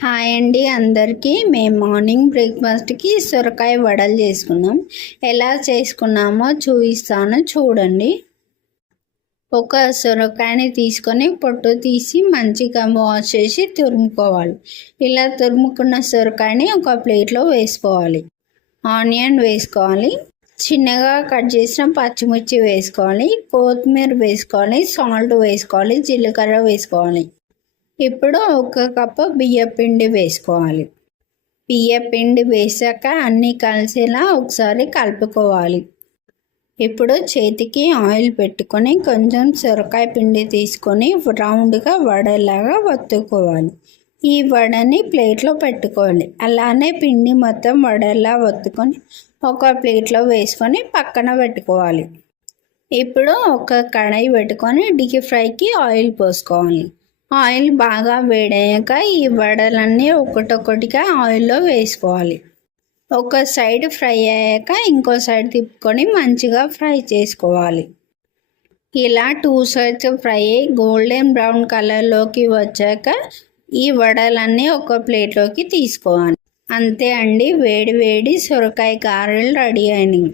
Hi అండి అందరికీ. మేము మార్నింగ్ బ్రేక్ఫాస్ట్కి సొరకాయ వడలు చేసుకున్నాం. ఎలా చేసుకున్నామో చూపిస్తాను చూడండి. ఒక సొరకాయని తీసుకొని పొట్టు తీసి మంచిగా వాష్ చేసి తురుముకోవాలి. ఇలా తురుముకున్న సొరకాయని ఒక ప్లేట్లో వేసుకోవాలి. ఆనియన్ వేసుకోవాలి, చిన్నగా కట్ చేసిన పచ్చిమిర్చి వేసుకోవాలి, కొత్తిమీర వేసుకోవాలి, సాల్ట్ వేసుకోవాలి, జీలకర్ర వేసుకోవాలి. ఇప్పుడు ఒక కప్పు బియ్యపిండి వేసుకోవాలి. బియ్యపిండి వేసాక అన్నీ కలిసేలా ఒకసారి కలుపుకోవాలి. ఇప్పుడు చేతికి ఆయిల్ పెట్టుకొని కొంచెం సొరకాయ పిండి తీసుకొని రౌండ్గా వడలాగా వత్తుకోవాలి. ఈ వడని ప్లేట్లో పెట్టుకోవాలి. అలానే పిండి మొత్తం వడలా వత్తుకొని ఒక ప్లేట్లో వేసుకొని పక్కన పెట్టుకోవాలి. ఇప్పుడు ఒక కడాయి పెట్టుకొని డీప్ ఫ్రైకి ఆయిల్ పోసుకోవాలి. ఆయిల్ బాగా వేడయ్యాక ఈ వడలన్నీ ఒకటొకటిగా ఆయిల్లో వేసుకోవాలి. ఒక సైడ్ ఫ్రై అయ్యాక ఇంకో సైడ్ తిప్పుకొని మంచిగా ఫ్రై చేసుకోవాలి. ఇలా 2 సైడ్స్ ఫ్రై అయ్యి గోల్డెన్ బ్రౌన్ కలర్లోకి వచ్చాక ఈ వడలన్నీ ఒక ప్లేట్లోకి తీసుకోవాలి. అంతే అండి, వేడి వేడి సొరకాయ గారెలు రెడీ అయినాయి.